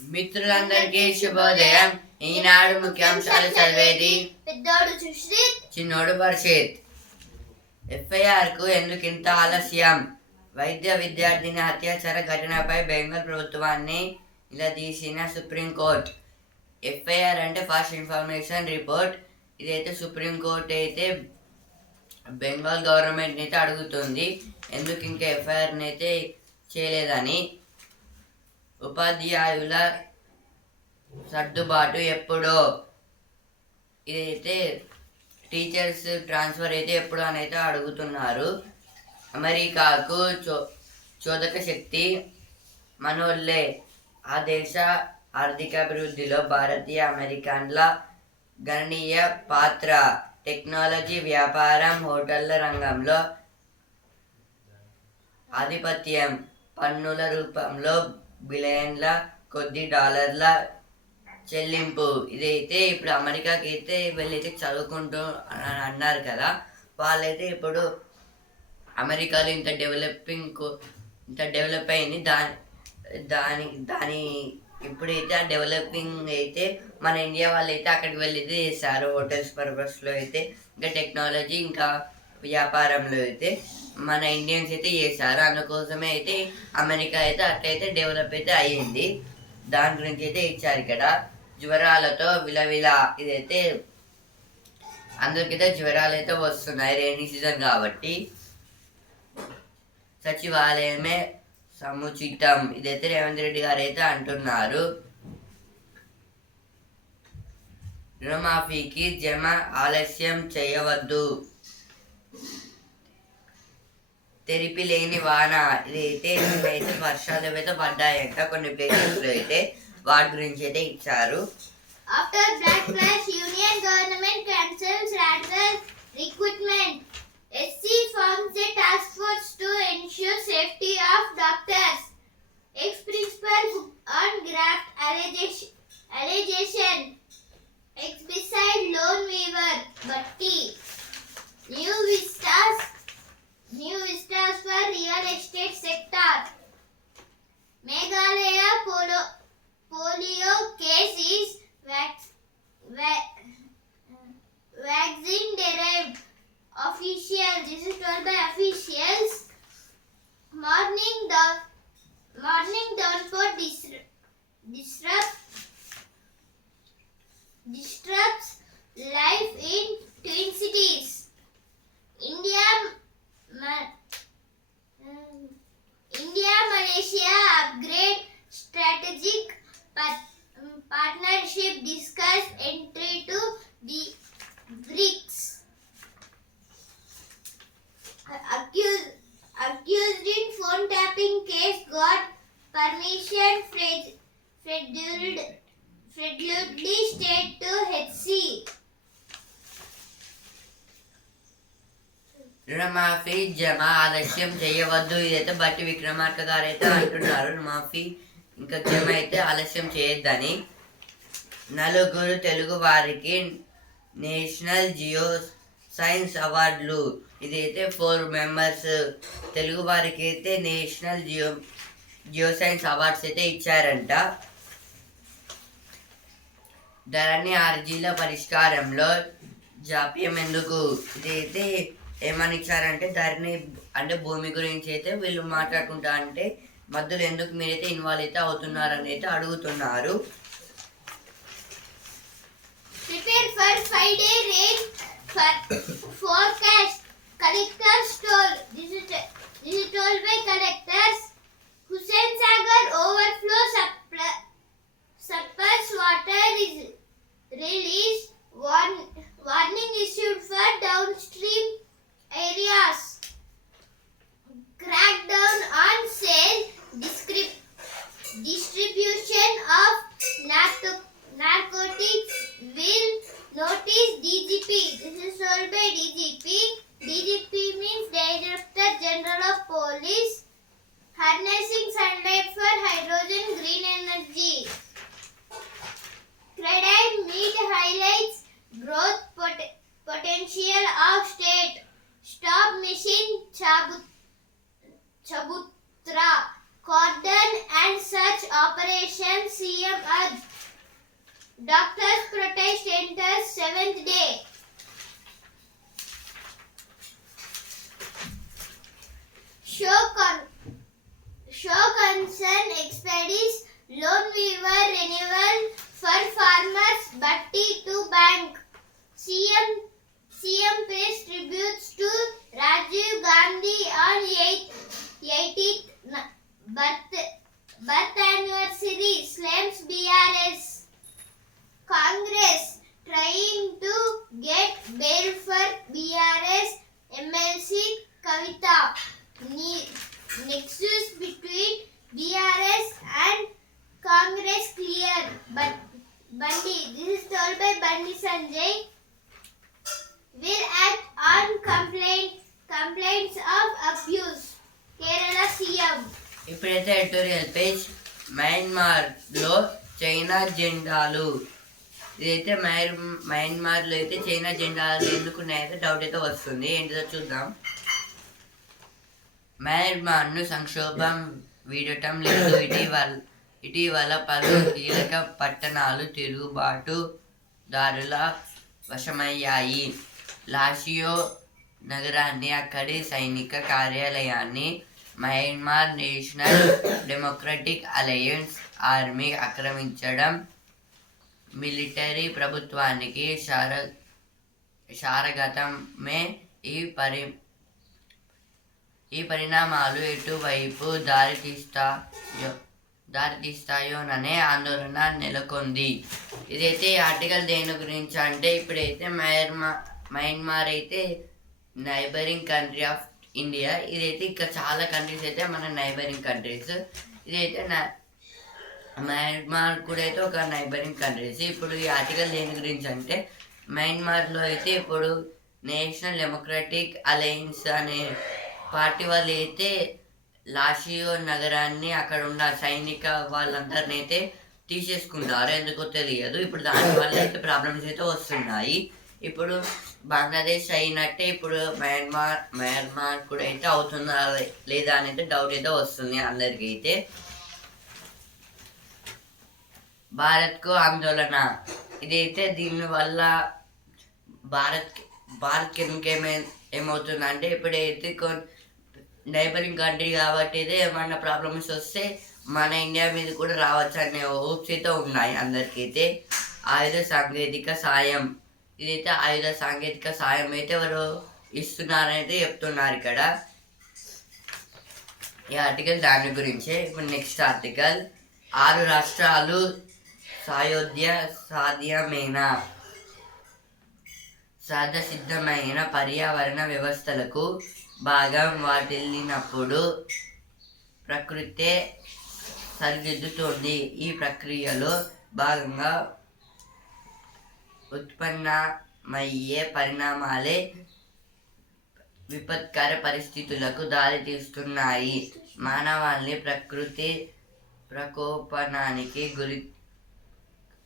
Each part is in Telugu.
మిత్రులందరికీ శుభోదయం. ఈనాడు ముఖ్యాంశాలు చదివేది? పెద్దోడు సుశ్రీత్ చిన్నోడు పరిషత్ ఎఫ్ఐఆర్కు ఎందుకింత ఆలస్యం? వైద్య విద్యార్థిని అత్యాచార ఘటనపై బెంగాల్ ప్రభుత్వాన్ని నిలదీసిన సుప్రీంకోర్టు. ఎఫ్ఐఆర్ అంటే ఫస్ట్ ఇన్ఫర్మేషన్ రిపోర్ట్. ఇదైతే సుప్రీంకోర్టు అయితే బెంగాల్ గవర్నమెంట్ అయితే అడుగుతుంది. ఎందుకు ఇంకా ఎఫ్ఐఆర్ని అయితే చేయలేదని? ఉపాధ్యాయుల సర్దుబాటు ఎప్పుడో? ఇదైతే టీచర్స్ ట్రాన్స్ఫర్ అయితే ఎప్పుడు అని అయితే అడుగుతున్నారు. అమెరికాకు చో చోదక శక్తి మనోళ్ళే ఆ దేశ ఆర్థికాభివృద్ధిలో భారతీయ అమెరికన్ల గణనీయ పాత్ర. టెక్నాలజీ వ్యాపారం హోటళ్ళ రంగంలో ఆధిపత్యం. పన్నుల రూపంలో బిలియన్ల కొద్ది డాలర్ల చెల్లింపు. ఇదైతే ఇప్పుడు అమెరికాకి అయితే వెళ్ళైతే చదువుకుంటూ అని అన్నారు కదా. వాళ్ళైతే ఇప్పుడు అమెరికాలో ఇంత డెవలపింగ్ ఇంత డెవలప్ అయింది. దాని దాని దాని ఇప్పుడైతే ఆ డెవలపింగ్ అయితే మన ఇండియా వాళ్ళు అయితే అక్కడికి వెళ్ళి అయితే చేశారు. హోటల్స్ పర్పస్లో అయితే. ఇంకా టెక్నాలజీ ఇంకా వ్యాపారంలో అయితే. మన ఇండియన్స్ అయితే చేశారు. అందుకోసమే అయితే అమెరికా అయితే అట్లయితే డెవలప్ అయితే అయ్యింది. దాని గురించి అయితే ఇచ్చారు ఇక్కడ. జ్వరాలతో విలవిల ఇదైతే అందరికైతే జ్వరాలు అయితే వస్తున్నాయి. రైనీ సీజన్ కాబట్టి సచివాలయమే సముచితం. ఇదైతే రేవంత్ రెడ్డి గారు అయితే అంటున్నారు. రుణమాఫీకి జమ ఆలస్యం చేయవద్దు. తెరిపి లేని వాన అయితే అయితే వర్షాలు ఏవైతే పడ్డాయంట కొన్ని ప్లేసెస్లో అయితే వాటి గురించి అయితే ఇచ్చారు. After backlash union government cancels lateral recruitment SC forms task force to ensure safety of doctors ex principal on graft allegation allegation ex loan weaver బట్టి new vistas New stars for real estate sector. Meghalaya polio case రుణమాఫీ జమ ఆలస్యం చేయవద్దు ఇదైతే బట్టి విక్రమార్క గారు అయితే అంటున్నారు. రుణమాఫీ ఇంకా జమ అయితే ఆలస్యం చేయొద్దని. నలుగురు తెలుగు వారికి నేషనల్ జియో సైన్స్ అవార్డులు. ఇదైతే ఫోర్ మెంబర్స్ తెలుగు వారికి అయితే national geo geo science awards అయితే ఇచ్చారంట. ధరణి ఆర్జీల పరిష్కారంలో జాప్యం ఎందుకు? ఇదైతే ఏమనిచ్చారంటే దారిని అంటే భూమి గురించి అయితే వీళ్ళు మాట్లాడుకుంటా అంటే మధ్యలో ఎందుకు మీరైతే ఇన్వాల్వ్ అయితే అవుతున్నారని అయితే అడుగుతున్నారు. Prepare for five day rain for forecast collector store digital digital by collectors Hussain of abuse Kerala CM ఇప్పుడైతే ఎడిటోరియల్ పేజ్ మయన్మార్లో చైనా జెండాలు. ఇదైతే మయర్ మయన్మార్లో అయితే చైనా జెండాలు ఎందుకు డౌట్ అయితే వస్తుంది. ఏంటిదో చూద్దాం. మయన్మార్ను సంక్షోభం వీడటం లేదు. ఇటీవల ఇటీవల పలు కీలక పట్టణాలు తిరుగుబాటు దారుల వశమయ్యాయి. లాషియో నగరాన్ని అక్కడి సైనిక కార్యాలయాన్ని Myanmar National Democratic Alliance Army ఆక్రమించడం military ప్రభుత్వానికి శార శారగతమే ఈ పరి ఈ పరిణామాలు ఎటువైపు దారితీస్తాయో దారితీస్తాయోననే ఆందోళన నెలకొంది. ఇదైతే ఈ ఆర్టికల్ దేని గురించి అంటే ఇప్పుడైతే మయన్మార్ మయన్మార్ అయితే నైబరింగ్ కంట్రీ ఆఫ్ ఇండియా ఇదైతే ఇంకా చాలా కంట్రీస్ అయితే మన నైబరింగ్ కంట్రీస్ ఇదైతే నా మయన్మార్ కూడా అయితే ఒక నైబరింగ్ కంట్రీస్ ఇప్పుడు ఈ ఆర్టికల్ దేని గురించి అంటే మయన్మార్లో అయితే ఇప్పుడు నేషనల్ డెమోక్రటిక్ అలయన్స్ అనే పార్టీ వాళ్ళు అయితే లాషియో నగరాన్ని అక్కడ ఉన్న సైనిక వాళ్ళందరినీ అయితే తీసేసుకుంటారు. ఎందుకో తెలియదు. ఇప్పుడు దానివల్ల అయితే ప్రాబ్లమ్స్ అయితే వస్తున్నాయి. ఇప్పుడు బంగ్లాదేశ్ అయినట్టే ఇప్పుడు మయన్మార్ మయన్మార్ కూడా అయితే అవుతుందా లేదా అనేది డౌట్ అయితే వస్తుంది అందరికీ అయితే. భారత్కు ఆందోళన. ఇదైతే దీనివల్ల భారత్ భారత్కి ఎందుకేమే ఏమవుతుందంటే ఇప్పుడైతే కొన్ని నైబరింగ్ కంట్రీ కాబట్టి అయితే ఏమైనా ప్రాబ్లమ్స్ వస్తే మన ఇండియా మీద కూడా రావచ్చు అనే హోప్స్ అయితే ఉన్నాయి అందరికైతే ఆయుధ సాంకేతిక సాయం. ఇదైతే ఆయుధ సాంకేతిక సాయం అయితే వారు ఇస్తున్నారైతే చెప్తున్నారు ఇక్కడ. ఈ ఆర్టికల్ దాని గురించే. ఇప్పుడు నెక్స్ట్ ఆర్టికల్. ఆరు రాష్ట్రాలు సాయోధ్య సాధ్యమేనా? సహజసిద్ధమైన పర్యావరణ వ్యవస్థలకు భాగం వాటిల్లినప్పుడు ప్రకృతే సరిదిద్దుతోంది. ఈ ప్రక్రియలో భాగంగా ఉత్పన్నమయ్యే పరిణామాలే విపత్కర పరిస్థితులకు దారితీస్తున్నాయి మానవాల్ని ప్రకృతి ప్రకోపనానికి గురి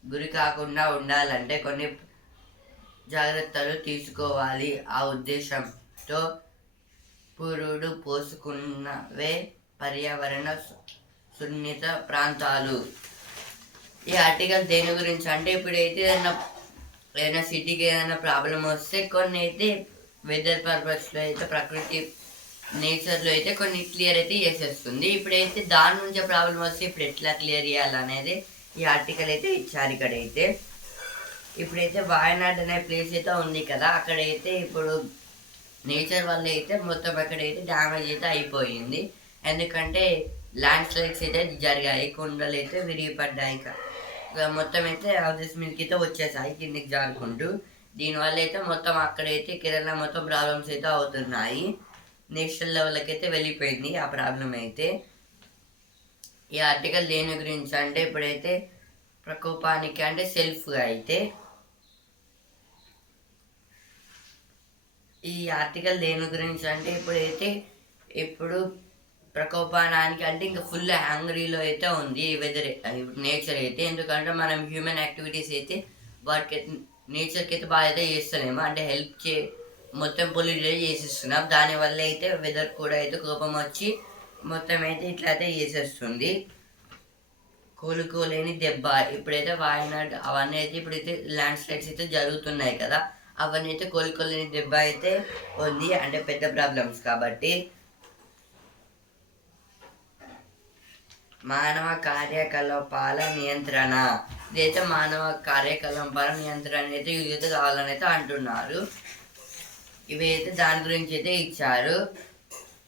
గురి కాకుండా ఉండాలంటే కొన్ని జాగ్రత్తలు తీసుకోవాలి. ఆ ఉద్దేశంతో పురుడు పోసుకున్నవే పర్యావరణ సు- సున్నిత ప్రాంతాలు. ఈ ఆర్టికల్ దేని గురించి? అంటే ఇప్పుడైతే ఏదైనా ఏదైనా సిటీకి ఏదైనా ప్రాబ్లం వస్తే కొన్ని అయితే వెదర్ పర్పస్లో అయితే ప్రకృతి నేచర్లో అయితే కొన్ని క్లియర్ అయితే చేసేస్తుంది. ఇప్పుడైతే దాని నుంచే ప్రాబ్లం వస్తే ఇప్పుడు ఎట్లా క్లియర్ చేయాలనేది ఈ ఆర్టికల్ అయితే ఇచ్చారు ఇక్కడైతే. ఇప్పుడైతే వాయనాడ్ అనే ప్లేస్ అయితే ఉంది కదా అక్కడైతే ఇప్పుడు నేచర్ వల్ల అయితే మొత్తం అక్కడైతే డ్యామేజ్ అయితే అయిపోయింది. ఎందుకంటే ల్యాండ్ స్లైడ్స్ అయితే జరిగాయి కొండలు అయితే విరిగిపడ్డాయి. ఇక మొత్తం అయితే హౌసెస్ మీదకి అయితే వచ్చేసాయి కిందికి జారుకుంటూ దీనివల్ల అయితే మొత్తం అక్కడైతే కేరళ మొత్తం ప్రాబ్లమ్స్ అయితే అవుతున్నాయి. నేషనల్ లెవెల్కి అయితే వెళ్ళిపోయింది ఆ ప్రాబ్లం అయితే. ఈ ఆర్టికల్ దేని గురించి అంటే ఇప్పుడైతే ప్రకోపానికి అంటే సెల్ఫ్గా అయితే ఈ ఆర్టికల్ దేని గురించి అంటే ఇప్పుడైతే ఇప్పుడు ప్రకోపానానికి అంటే ఇంకా ఫుల్ హ్యాంగ్రీలో అయితే ఉంది వెదర్ నేచర్ అయితే. ఎందుకంటే మనం హ్యూమన్ యాక్టివిటీస్ అయితే వాటికి నేచర్కి అయితే బాగా అయితే చేస్తలేము. అంటే హెల్ప్ చే మొత్తం పొల్యూట్ చేసేస్తున్నాం. దానివల్ల అయితే వెదర్ కూడా అయితే కోపం వచ్చి మొత్తం అయితే ఇట్లా అయితే చేసేస్తుంది. కోలుకోలేని దెబ్బ. ఇప్పుడైతే వాయనాడ్ అవన్నీ అయితే ఇప్పుడైతే ల్యాండ్ స్లైడ్స్ అయితే జరుగుతున్నాయి కదా. అవన్నీ అయితే కోలుకోలేని దెబ్బ అయితే ఉంది. అంటే పెద్ద ప్రాబ్లమ్స్ కాబట్టి. మానవ కార్యకలాపాల నియంత్రణ. ఇదైతే మానవ కార్యకలాపాల నియంత్రణ అయితే ఇదైతే కావాలని అయితే అంటున్నారు. ఇవి అయితే దాని గురించి అయితే ఇచ్చారు.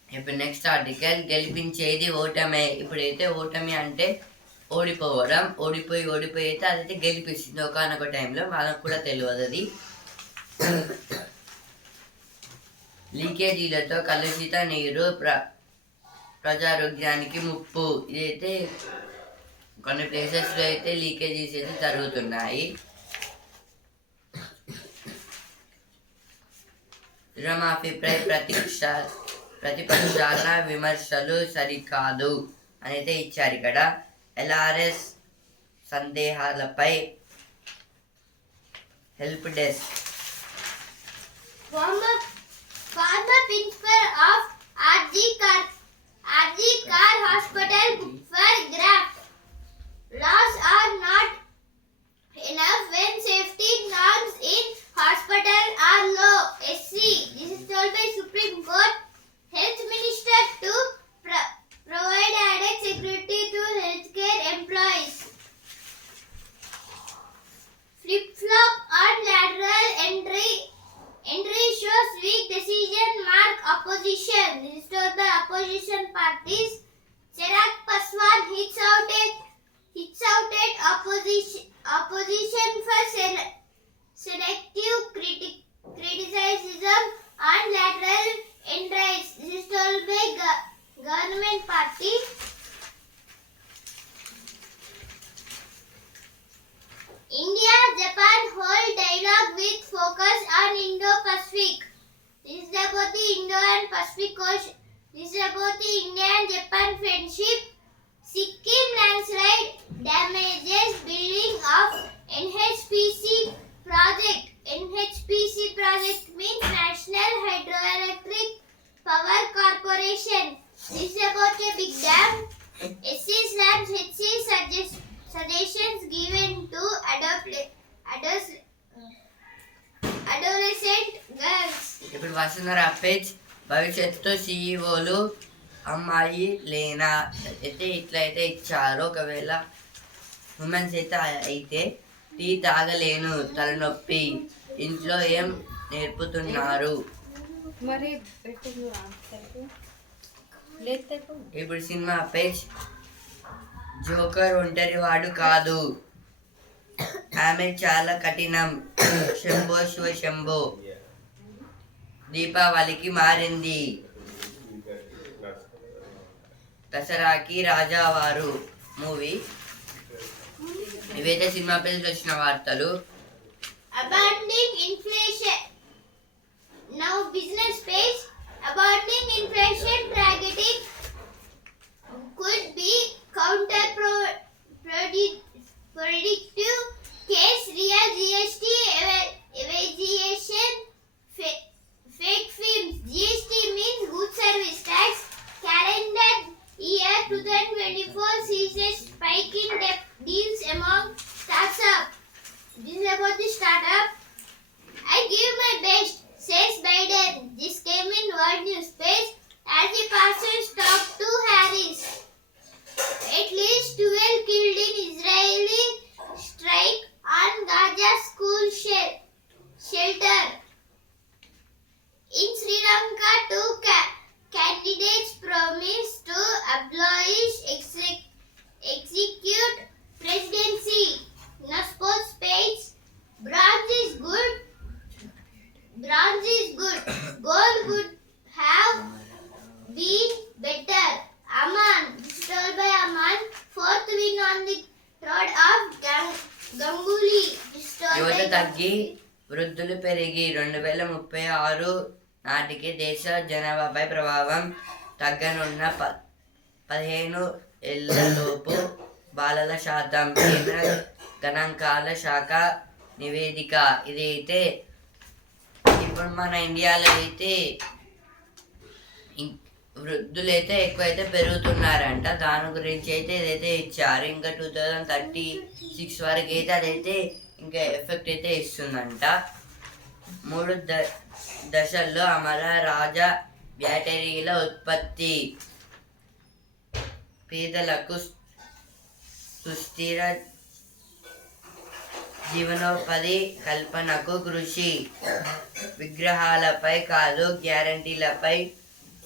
ఇప్పుడు నెక్స్ట్ ఆర్టికల్ గెలిపించేది ఓటమే. ఇప్పుడైతే ఓటమి అంటే ఓడిపోవడం. ఓడిపోయి ఓడిపోయి అయితే అదైతే గెలిపిస్తుంది. ఒకనొక టైంలో వాళ్ళకు కూడా తెలియదు అది. లీకేజీలతో కలుషిత నీరు ప్ర ప్రజారోగ్యానికి ముప్పు. ఇదైతే కొన్ని ప్లేసెస్లో అయితే లీకేజీస్ అయితే జరుగుతున్నాయి. రుణమాఫీపై ప్రతిక్ష ప్రతిపక్షాల విమర్శలు సరికాదు అని అయితే ఇచ్చారు ఇక్కడ. LRS సందేహాలపై help desk. Former former principal of R G Car, RG Car Hospital for graft. Laws are not enough when safety norms in hospital are low. SC. This is told by Supreme Court. Health Minister to pro- provide added security to healthcare employees. Flip flop on lateral entry Entry shows weak decision mark opposition. Told by opposition parties. Chirag Paswan hits out at hits out at opposition opposition for భవిష్యత్తు సీఈఓలు అమ్మాయి లేనా? అయితే ఇట్లా అయితే ఇచ్చారు. ఒకవేళ ఉమెన్స్ అయితే అయితే టీ తాగలేను. తలనొప్పి. ఇంట్లో ఏం నేర్పుతున్నారు? ఇప్పుడు సినిమా పేజ్. జోకర్ ఒంటరి వాడు కాదు. ఆమె చాలా కఠినం. శంభో శివ శంభో. దీపావళికి మారింది. దసరాకి రాజావారు మూవీ. ఇవైతే సినిమా పేరు వచ్చిన వార్తలు. Abounding inflation now business face abounding inflation tragedy could be counter pro యువత తగ్గి వృద్ధులు పెరిగి రెండు వేల ముప్పై ఆరు నాటికి దేశ జనాభాపై ప్రభావం తగ్గనున్న ప పదిహేను ఏళ్ళలోపు బాలల శాతం కేంద్ర గణాంకాల శాఖ నివేదిక. ఇది అయితే ఇప్పుడు మన ఇండియాలో అయితే వృద్ధులైతే ఎక్కువైతే పెరుగుతున్నారంట. దాని గురించి అయితే ఇదైతే ఇచ్చారు. ఇంకా టూ థౌజండ్ థర్టీ సిక్స్ వరకు అయితే అదైతే ఇంకా ఎఫెక్ట్ అయితే ఇస్తుందంట. మూడు ద దశల్లో అమర రాజా బ్యాటరీల ఉత్పత్తి. పేదలకు సుస్థిర జీవనోపాధి కల్పనకు కృషి. విగ్రహాలపై కాదు గ్యారంటీలపై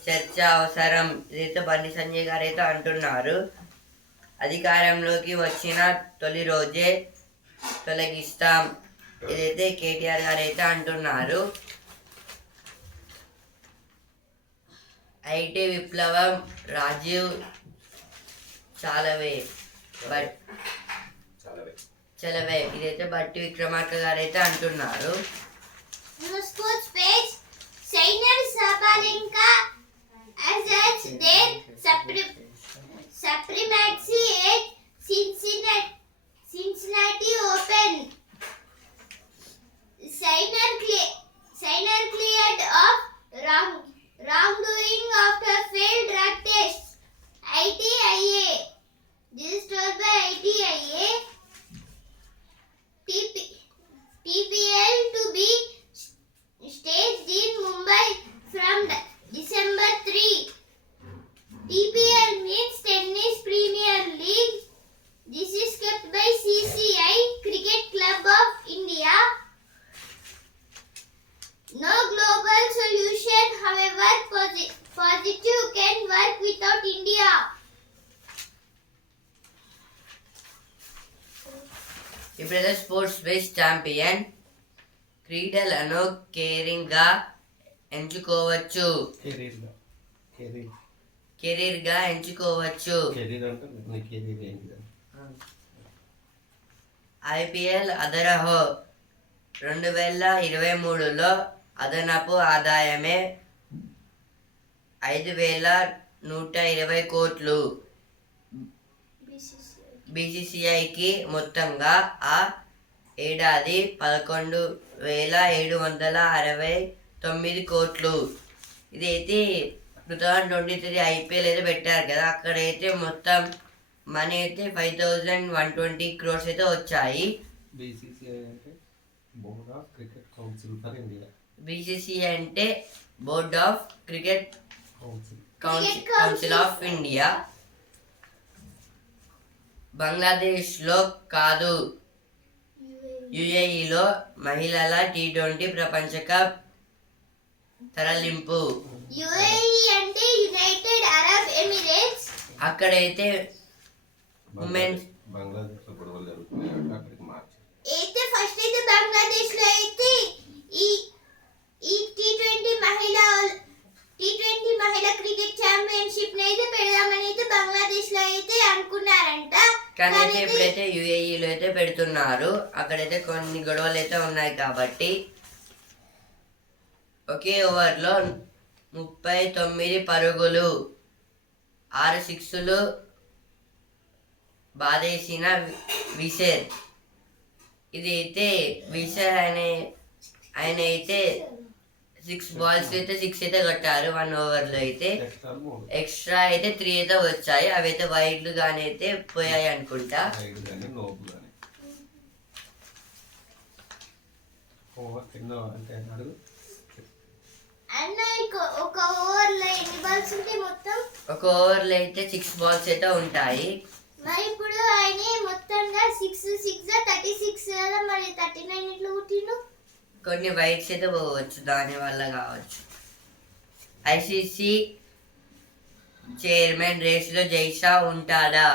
చర్చ అవసరం. ఇదైతే బండి సంజయ్ గారు అయితే అంటున్నారు. అధికారంలోకి వచ్చిన తొలి రోజే తొలగిస్తాం. ఇదైతే కేటీఆర్ గారు అయితే అంటున్నారు. ఐటీ విప్లవం రాజీవ్ చాలవే. బట్ చలవే. ఇదైతే బట్టి విక్రమార్క గారు అయితే అంటున్నారు On the sports ఛాంపియన్ క్రీడలను కేరింగ్గా ఎంచుకోవచ్చు. కెరీర్గా. కెరీర్. కెరీర్గా ఎంచుకోవచ్చు. కెరీర్ అంటే నీ కెరీర్ ఏంటి ఐపీఎల్ అదరహో రెండు వేల ఇరవై మూడులో అదనపు ఆదాయమే ఐదు వేల నూట ఇరవై కోట్లు. బీసీసీఐకి మొత్తంగా ఆ ఏడాది పదకొండు వేల ఏడు వందల అరవై తొమ్మిది కోట్లు. ఇదైతే two thousand twenty three IPL అయితే పెట్టారు కదా. అక్కడైతే మొత్తం మనీ అయితే five thousand one twenty crores అయితే వచ్చాయి. బీసీసీఐ అంటే board of cricket council of India. బంగ్లాదేశ్లో కాదు. యుఏఈలో మహిళల టీ ట్వంటీ ప్రపంచ కప్ తరలింపు. UAE అంటే యునైటెడ్ అరబ్ ఎమిరేట్స్. అక్కడైతే ఉమెన్ బంగ్లాదేశ్లో గొడవలు జరుగుతున్నాయి అంటే అక్కడికి మార్చారు అయితే ఫస్ట్ అయితే బంగ్లాదేశ్లో అయితే ఈ ఈ టీ ట్వంటీ మహిళ టీ ట్వంటీ మహిళా క్రికెట్ ఛాంపియన్షిప్ అయితే పెడదామని అయితే బంగ్లాదేశ్లో అయితే అనుకున్నారంట. కానీ అయితే ఇప్పుడైతే యుఏఈలో అయితే పెడుతున్నారు. అక్కడైతే కొన్ని గొడవలు అయితే ఉన్నాయి కాబట్టి ఒకే ఓవర్లో ముప్పై తొమ్మిది పరుగులు ఆరు సిక్స్లు బాధేసిన విషర్ ఇది అయితే విషర్ అనే ఆయన అయితే సిక్స్ బాల్స్ అయితే సిక్స్ అయితే కొట్టారు వన్ ఓవర్లో అయితే. ఎక్స్ట్రా అయితే త్రీ అయితే వచ్చాయి అవి అయితే వైడ్లు కానీ అయితే పోయాయి అనుకుంటా. ఒక ఓవర్లో ఎన్ని బాల్స్ ఉంటాయి మొత్తం? ఒక ఓవర్లో అయితే సిక్స్ బాల్స్ అయితే ఉంటాయి. మరి ఇప్పుడు ఆయన మొత్తంగా సిక్స్ సిక్స్ థర్టీ సిక్స్ కదా మరి థర్టీ నైన్ ఇట్లా పుట్టిండు కొన్ని వైట్స్ అయితే పోవచ్చు దాని వల్ల కావచ్చు. ఐసీసీ చైర్మన్ రేస్లో జైషా ఉంటాడా?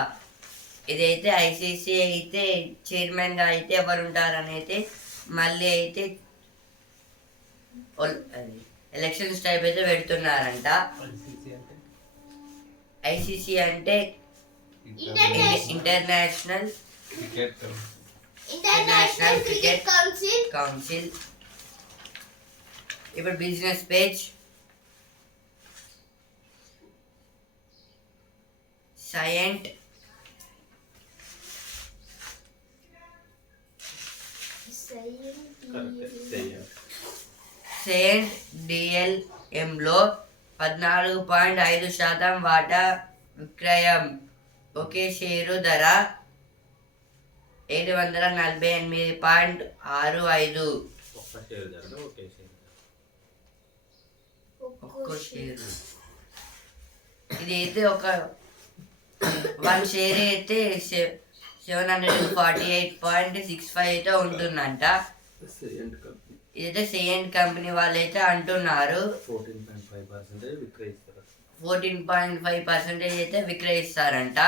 ఇదైతే ఐసీసీ అయితే చైర్మన్గా అయితే ఎవరు ఉంటారని అయితే మళ్ళీ అయితే ఎలక్షన్స్ టైప్ అయితే పెడుతున్నారంట. ఐసీసీ అంటే? ఐసీసీ అంటే International. International cricket. International cricket council. Council. ఇప్పుడు బిజినెస్ పేజ్ సైంట్ సెయింట్ డిఎల్ఎంలో పద్నాలుగు పాయింట్ ఐదు శాతం వాటా విక్రయం. ఒకే షేరు ధర ఏడు వందల నలభై ఎనిమిది పాయింట్ ఆరు ఐదు. ఒక్క షేర్ ఒకే ఇది అయితే ఒక వన్ షేర్ అయితే seven hundred and forty eight point six five అయితే ఉంటుందంట. సెయింట్ కంపెనీ ఇదైతే సేంట్ కంపెనీ వాళ్ళు అయితే అంటున్నారు ఫోర్టీన్ పాయింట్ ఫైవ్ పర్సెంటేజ్ అయితే విక్రయిస్తారంట.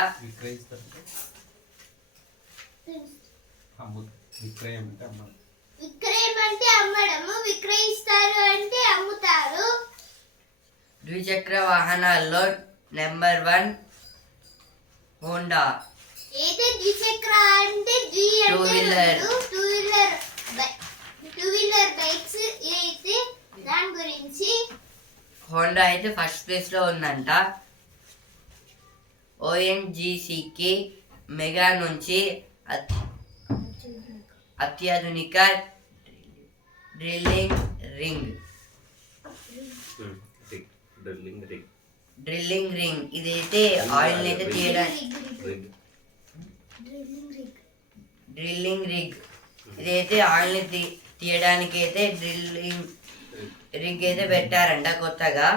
విక్రయం అంటే అమ్మడము విక్రయిస్తారు అంటే అమ్ముతారు. ద్విచక్ర వాహనాల్లో నెంబర్ వన్ హోండా. అయితే ద్విచక్ర అంటే ద్వి wheeler. రెండు two wheeler two wheeler bikes అయితే దాని గురించి. హోండా అయితే ఫస్ట్ ప్లేస్లో ఉందంట ఓఎన్జీసీకి మెగా నుంచి అత్- అత్యాధునిక drilling ring. Rig drilling rig drilling ring ఇదైతే ఆయిల్ అయితే తీయడానికి రిగ్ డ్రిల్లింగ్ రిగ్ ఇదైతే ఆయిల్ తీయడానికి అయితే డ్రిల్లింగ్ రిగ్ అయితే పెట్టారంట కొత్తగా.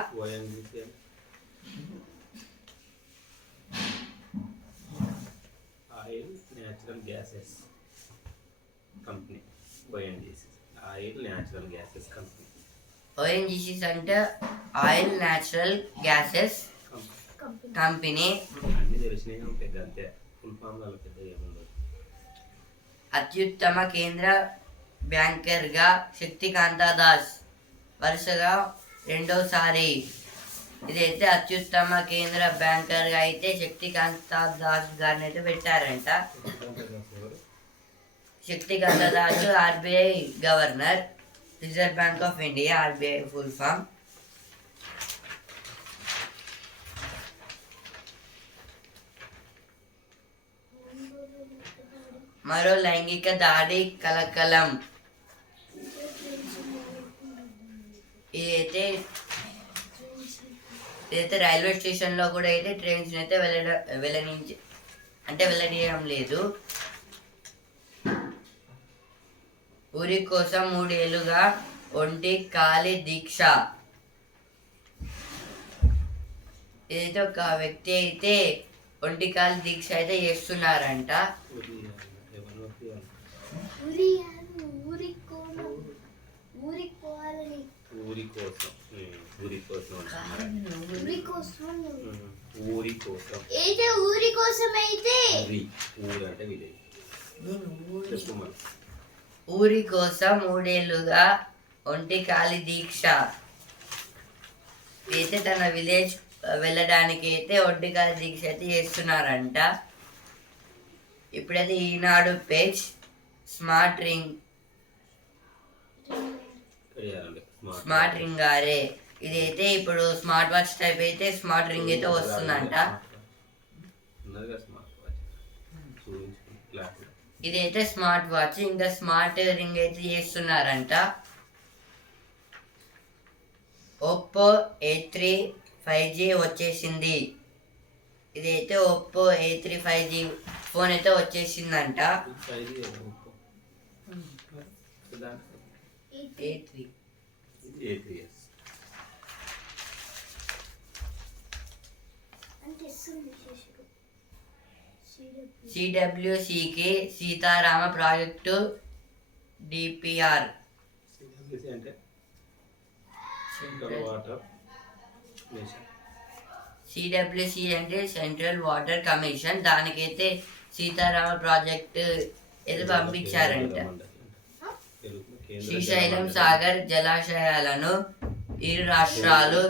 Oil natural gases company ONGC oil natural gases company ONGC's అంటే ఆయిల్ న్యాచురల్ గ్యాసెస్ కంపెనీ అత్యుత్తమ కేంద్ర బ్యాంకర్గా శక్తికాంత దాస్. వరుసగా రెండోసారి. ఇదైతే అత్యుత్తమ కేంద్ర బ్యాంకర్గా అయితే శక్తికాంత దాస్ గారిని అయితే పెట్టారంట Shaktikanta Das RBI governor. Reserve bank of India RBI full form మరో లైంగిక దాడి కలకలం ఇదైతే ఇదైతే రైల్వే స్టేషన్లో కూడా అయితే ట్రైన్స్ అయితే వెళ్ళడం వెళ్ళనించి అంటే వెళ్ళనీయడం లేదు. ఊరి కోసం మూడేళ్ళుగా ఒంటి కాలి దీక్ష. ఇదైతే ఒక వ్యక్తి అయితే ఒంటి కాలి దీక్ష అయితే చేస్తున్నారంట. ఊరి కోసం ఊరి కోసం అంటున్నారు. ఊరి కోసం ఉమ్, ఊరి కోసం. అయితే ఊరి కోసం. అయితే ఊరి ఊరు అంటే విలేజ్. చెప్పు మరి. ఊరి కోసం మూడేళ్ళుగా ఒంటి కాలి దీక్ష. అయితే తన విలేజ్ వెళ్ళడానికి అయితే ఒంటి కాలి దీక్ష అయితే చేస్తున్నారంట. ఇప్పుడైతే Eenadu page smart ring. Smart ring ఆరే ఇదైతే ఇప్పుడు స్మార్ట్ వాచ్ టైప్ అయితే స్మార్ట్ రింగ్ అయితే వస్తుందంట ఉన్నదిగా స్మార్ట్ వాచ్ చూపించుకుని క్లాస్ ఇదైతే స్మార్ట్ వాచ్ ఇంకా స్మార్ట్ రింగ్ అయితే చేస్తున్నారంట. Oppo A three five G వచ్చేసింది. ఇదైతే Oppo A three five G phone అయితే వచ్చేసిందంట. ఏ త్రీ సిడబ్ల్యూసికి సీతారామ ప్రాజెక్టు డిపిఆర్. సిడబ్ల్యూసి అంటే? Central water commission. దానికైతే సీతారామ ప్రాజెక్టు ఏదో పంపించారంట. శ్రీశైలం సాగర్ జలాశయాలను ఇరు రాష్ట్రాలు.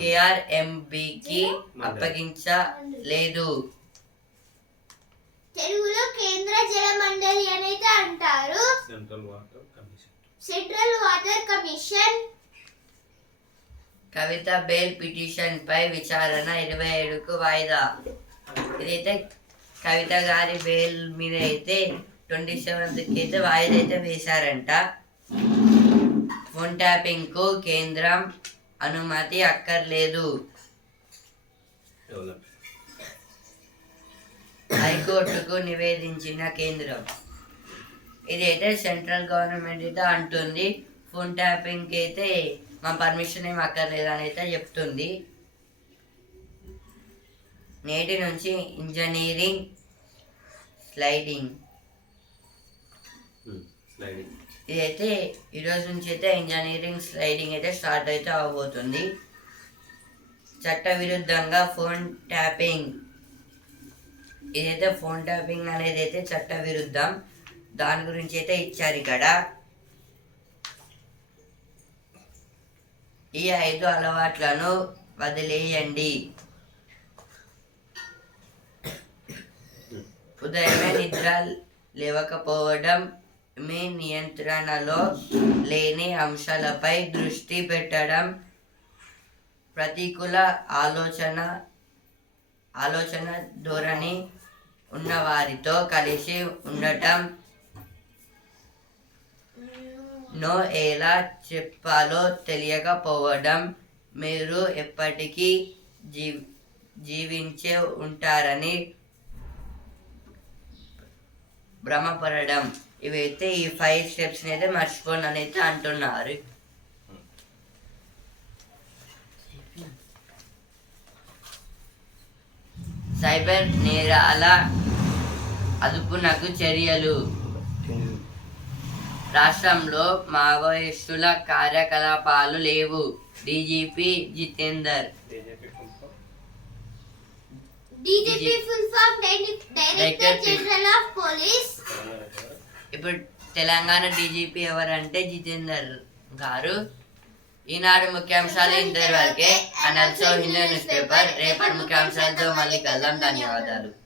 కేఆర్ఎంబికి అప్పగించలేదు. తెలుగులో కేంద్ర జల మండలి అని అయితే అంటారు. Central water commission central water commission Kavitha bail petition పై విచారణ ఇరవై ఏడుకు వాయిదా. ఇదైతే కవిత గారి బెయిల్ మీద అయితే ట్వంటీ సెవెంత్కి అయితే వాయిదా అయితే వేశారంట. ఫోన్ ట్యాపింగ్కు కేంద్రం అనుమతి అక్కర్లేదు. ఎవరు హైకోర్టుకు నివేదించిన కేంద్రం. ఇదైతే సెంట్రల్ గవర్నమెంట్ అయితే అంటుంది. ఫోన్ ట్యాపింగ్కి అయితే మా పర్మిషన్ ఏం అక్కర్లేదు అని అయితే చెప్తుంది. నేటి నుంచి ఇంజనీరింగ్ స్లైడింగ్. స్లైడింగ్. ఇదైతే ఈరోజు నుంచి అయితే ఇంజనీరింగ్ స్లైడింగ్ అయితే స్టార్ట్ అయితే అవబోతుంది. చట్ట విరుద్ధంగా ఫోన్ ట్యాపింగ్ ఇదైతే ఫోన్ ట్యాపింగ్ అనేది అయితే చట్ట విరుద్ధం దాని గురించి అయితే ఇచ్చారు ఇక్కడ. ఈ ఐదు అలవాట్లను వదిలేయండి. ఉదయమే నిద్ర లేవకపోవడం మీ నియంత్రణలో లేని అంశాలపై దృష్టి పెట్టడం ప్రతికూల ఆలోచన ఆలోచన ధోరణి ఉన్నవారితో కలిసి ఉండటం నో ఎలా చెప్పాలో తెలియకపోవడం మీరు ఎప్పటికీ జీ జీవించే ఉంటారని భ్రమపడడం. ఇవైతే ఈ ఫైవ్ స్టెప్స్ అయితే మర్చిపోను అని అయితే అంటున్నారు. సైబర్ నేరాల అదుపునకు చర్యలు. రాష్ట్రంలో మావోయిస్టుల కార్యకలాపాలు లేవు. డీజీపీ జితేందర్. ఇప్పుడు తెలంగాణ డీజీపీ ఎవరంటే జితేందర్ గారు. ఈనాడు ముఖ్యాంశాలు ఇంతవరకే. And also Hindu news paper రేపటి ముఖ్యాంశాలతో మళ్ళీ కలదాం ధన్యవాదాలు.